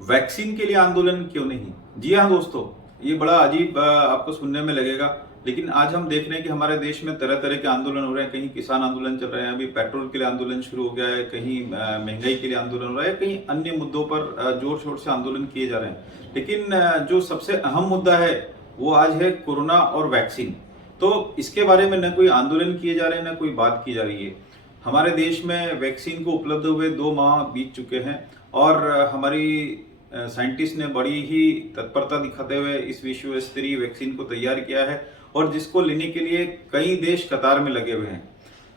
Vaccine के लिए आंदोलन क्यों नहीं? जी हाँ दोस्तों, ये बड़ा अजीब आपको सुनने में लगेगा, लेकिन आज हम देख रहे हैं कि हमारे देश में तरह तरह के आंदोलन हो रहे हैं। कहीं किसान आंदोलन चल रहे हैं, अभी पेट्रोल के लिए आंदोलन शुरू हो गया है, कहीं महंगाई के लिए आंदोलन हो रहा है, कहीं अन्य मुद्दों पर जोर शोर से आंदोलन किए जा रहे हैं। लेकिन जो सबसे अहम मुद्दा है वो आज है कोरोना और वैक्सीन। तो इसके बारे में न कोई आंदोलन किए जा रहे हैं, न कोई बात की जा रही है। हमारे देश में वैक्सीन को उपलब्ध हुए 2 माह बीत चुके हैं और हमारी साइंटिस्ट ने बड़ी ही तत्परता दिखाते हुए इस विश्व स्तरीय वैक्सीन को तैयार किया है और जिसको लेने के लिए कई देश कतार में लगे हुए हैं।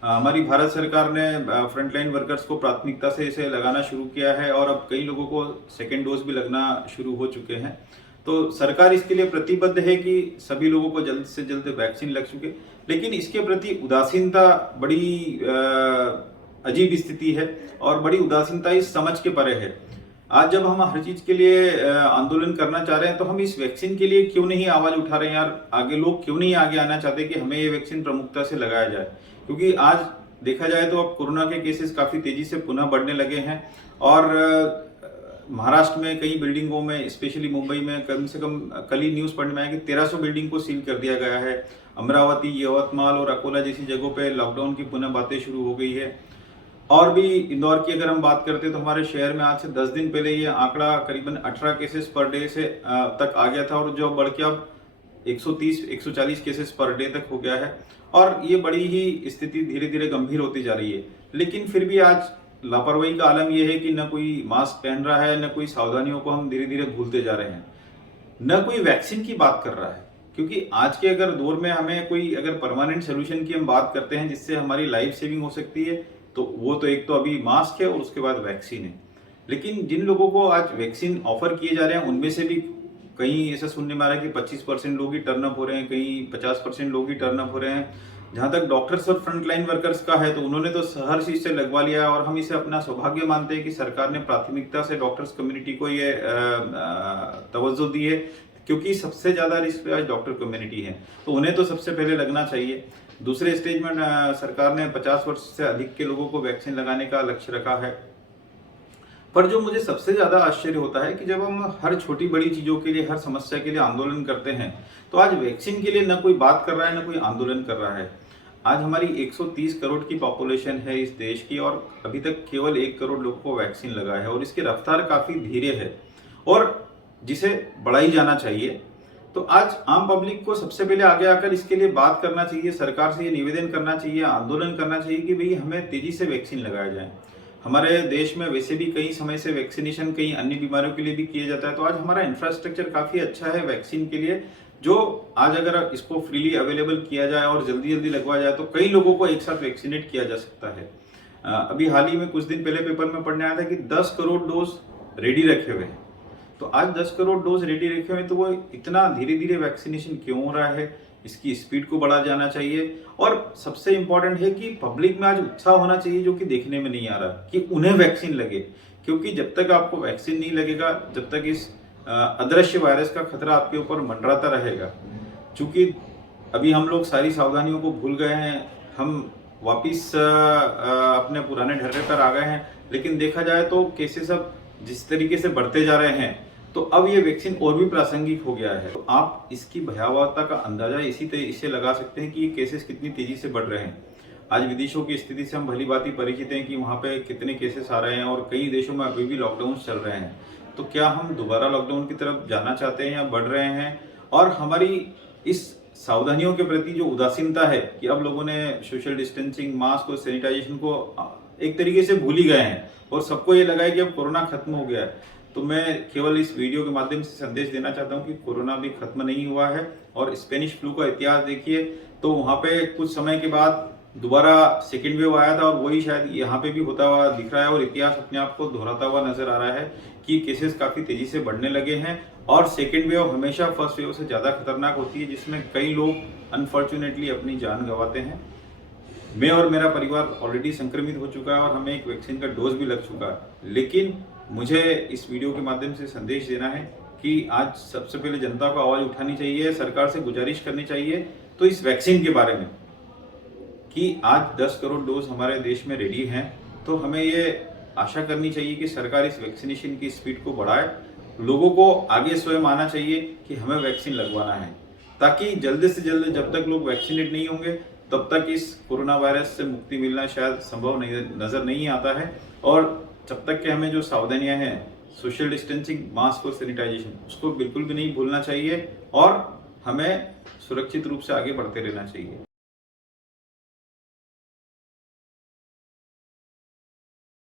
हमारी भारत सरकार ने फ्रंटलाइन वर्कर्स को प्राथमिकता से इसे लगाना शुरू किया है और अब कई लोगों को सेकेंड डोज भी लगना शुरू हो चुके हैं। तो सरकार इसके लिए प्रतिबद्ध है कि सभी लोगों को जल्द से जल्द वैक्सीन लग चुके, लेकिन इसके प्रति उदासीनता बड़ी अजीब स्थिति है और बड़ी उदासीनता इस समझ के परे है। आज जब हम हर चीज के लिए आंदोलन करना चाह रहे हैं तो हम इस वैक्सीन के लिए क्यों नहीं आवाज उठा रहे हैं यार? आगे लोग क्यों नहीं आगे आना चाहते कि हमें ये वैक्सीन प्रमुखता से लगाया जाए? क्योंकि आज देखा जाए तो अब कोरोना के केसेस काफी तेजी से पुनः बढ़ने लगे हैं और महाराष्ट्र में कई बिल्डिंगों में, स्पेशली मुंबई में, कम से कम कल ही न्यूज पढ़ने में आया कि 1300 बिल्डिंग को सील कर दिया गया है। अमरावती, यवतमाल और अकोला जैसी जगहों पे लॉकडाउन की पुनः बातें शुरू हो गई है। और भी इंदौर की अगर हम बात करते हैं तो हमारे शहर में आज से 10 दिन पहले ये आंकड़ा करीबन 18 केसेस पर डे से तक आ गया था और जो बढ़ के अब 130-140 केसेस पर डे तक हो गया है और ये बड़ी ही स्थिति धीरे धीरे गंभीर होती जा रही है। लेकिन फिर भी आज लापरवाही का आलम यह है कि न कोई मास्क पहन रहा है, न कोई सावधानियों को हम धीरे धीरे भूलते जा रहे हैं, न कोई वैक्सीन की बात कर रहा है। क्योंकि आज के अगर दौर में हमें कोई अगर परमानेंट सोल्यूशन की हम बात करते हैं जिससे हमारी लाइफ सेविंग हो सकती है तो वो तो एक तो अभी मास्क है और उसके बाद वैक्सीन है। लेकिन जिन लोगों को आज वैक्सीन ऑफर किए जा रहे हैं उनमें से भी कहीं ऐसा सुनने में आ रहा है कि 25% लोग ही टर्न अप हो रहे हैं, कहीं 50% लोग ही टर्न अप हो रहे हैं। जहां तक डॉक्टर्स और फ्रंटलाइन वर्कर्स का है तो उन्होंने तो हर चीज से लगवा लिया है और हम इसे अपना सौभाग्य मानते हैं कि सरकार ने प्राथमिकता से डॉक्टर्स कम्युनिटी को ये तवज्जो दी है, क्योंकि सबसे ज्यादा रिस्क पे आज डॉक्टर कम्युनिटी है तो उन्हें तो सबसे पहले लगना चाहिए। दूसरे स्टेज में सरकार ने 50 वर्ष से अधिक के लोगों को वैक्सीन लगाने का लक्ष्य रखा है। पर जो मुझे सबसे ज्यादा आश्चर्य होता है कि जब हम हर छोटी बड़ी चीजों के लिए, हर समस्या के लिए आंदोलन करते हैं तो आज वैक्सीन के लिए न कोई बात कर रहा है, न कोई आंदोलन कर रहा है। आज हमारी 130 करोड़ की पॉपुलेशन है इस देश की और अभी तक केवल 1 करोड़ लोगों को वैक्सीन लगा है और इसकी रफ्तार काफी धीरे है और जिसे बढ़ाई जाना चाहिए। तो आज आम पब्लिक को सबसे पहले आगे आकर इसके लिए बात करना चाहिए, सरकार से ये निवेदन करना चाहिए, आंदोलन करना चाहिए कि भाई हमें तेजी से वैक्सीन लगाया जाए। हमारे देश में वैसे भी कई समय से वैक्सीनेशन कई अन्य बीमारियों के लिए भी किया जाता है तो आज हमारा इंफ्रास्ट्रक्चर काफी अच्छा है वैक्सीन के लिए, जो आज अगर इसको फ्रीली अवेलेबल किया जाए और जल्दी जल्दी लगवाया जाए तो कई लोगों को एक साथ वैक्सीनेट किया जा सकता है। अभी हाल ही में कुछ दिन पहले पेपर में पढ़ने आया था कि 10 करोड़ डोज रेडी रखे हुए हैं। तो आज 10 करोड़ डोज रेडी रखे हुए तो वो इतना धीरे धीरे वैक्सीनेशन क्यों हो रहा है? इसकी स्पीड को बढ़ा जाना चाहिए और सबसे इंपॉर्टेंट है कि पब्लिक में आज उत्साह होना चाहिए जो कि देखने में नहीं आ रहा कि उन्हें वैक्सीन लगे। क्योंकि जब तक आपको वैक्सीन नहीं लगेगा, जब तक इस अदृश्य वायरस का खतरा आपके ऊपर मंडराता रहेगा। चूंकि अभी हम लोग सारी सावधानियों को भूल गए हैं, हम वापिस अपने पुराने ढर्रे पर आ गए हैं, लेकिन देखा जाए तो केसेस अब जिस तरीके से बढ़ते जा रहे हैं तो अब ये वैक्सीन और भी प्रासंगिक हो गया है। तो आप इसकी भयावहता का अंदाजा इससे लगा सकते हैं कि ये केसेस कितनी तेजी से बढ़ रहे हैं। आज विदेशों की स्थिति से हम भली भांति परिचित हैं कि वहाँ पे कितने केसेस आ रहे हैं और कई देशों में अभी भी लॉकडाउन चल रहे हैं। तो क्या हम दोबारा लॉकडाउन की तरफ जाना चाहते हैं या बढ़ रहे हैं? और हमारी इस सावधानियों के प्रति जो उदासीनता है कि अब लोगों ने सोशल डिस्टेंसिंग, मास्क और सैनिटाइजेशन को एक तरीके से भूल ही गए हैं और सबको ये लगा है कि अब कोरोना खत्म हो गया है। तो मैं केवल इस वीडियो के माध्यम से संदेश देना चाहता हूं कि कोरोना भी खत्म नहीं हुआ है और स्पेनिश फ्लू का इतिहास देखिए तो वहां पे कुछ समय के बाद दोबारा सेकेंड वेव आया था और वही शायद यहाँ पे भी होता हुआ दिख रहा है और इतिहास अपने आप को दोहराता हुआ नजर आ रहा है कि केसेस काफी तेजी से बढ़ने लगे हैं और सेकेंड वेव हमेशा फर्स्ट वेव से ज्यादा खतरनाक होती है, जिसमें कई लोग अनफॉर्चुनेटली अपनी जान गंवाते हैं। मैं और मेरा परिवार ऑलरेडी संक्रमित हो चुका है और हमें एक वैक्सीन का डोज भी लग चुका है। लेकिन मुझे इस वीडियो के माध्यम से संदेश देना है कि आज सबसे पहले जनता को आवाज उठानी चाहिए, सरकार से गुजारिश करनी चाहिए तो इस वैक्सीन के बारे में कि आज 10 करोड़ डोज हमारे देश में रेडी हैं तो हमें ये आशा करनी चाहिए कि सरकार इस वैक्सीनेशन की स्पीड को बढ़ाए। लोगों को आगे स्वयं आना चाहिए कि हमें वैक्सीन लगवाना है, ताकि जल्द से जल्द, जब तक लोग वैक्सीनेट नहीं होंगे तब तक इस कोरोना वायरस से मुक्ति मिलना शायद संभव नहीं, नजर नहीं आता है। और जब तक कि हमें जो सावधानियां हैं, सोशल डिस्टेंसिंग, मास्क और सैनिटाइजेशन, उसको बिल्कुल भी नहीं भूलना चाहिए और हमें सुरक्षित रूप से आगे बढ़ते रहना चाहिए।